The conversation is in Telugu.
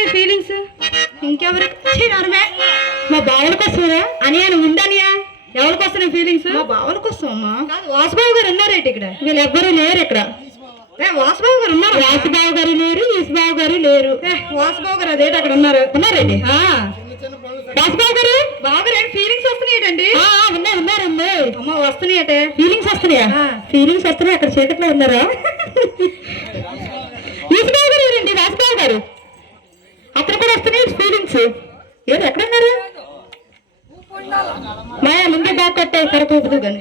వస్తున్నాయి ఫీలింగ్స్ ఇంకెవరు. మా బావల కోసమా అని అని ఉండనియా ఎవరికి వస్తున్నాయి ఫీలింగ్స్ మా బావల కోసం అమ్మా వాసుబాబు గారు ఉన్నారేంటి ఇక్కడ? వీళ్ళు ఎవ్వరూ లేరు ఇక్కడ. వాసుబాబు గారు ఉన్నారు? వాసుబాబు గారు లేరు ఈసుబాబు గారు లేరు. ఏ, వాసుబాబు గారు అదేంటి అక్కడ ఉన్నారు? ఉన్నారండి. వాసుబాబు గారు? బాబు గారు ఫీలింగ్స్ వస్తున్నాయండి ఉన్నాయి ఉన్నారండి అమ్మ వస్తున్నాయటే. ఫీలింగ్స్ వస్తున్నాయా? ఫీలింగ్స్ వస్తున్నాయి? అక్కడ చీకట్లో ఉన్నారా? వచ్చి ఏది ఎక్కడన్నారు మా ముందే బాగా కొట్టాయి సరిపోతుంది కానీ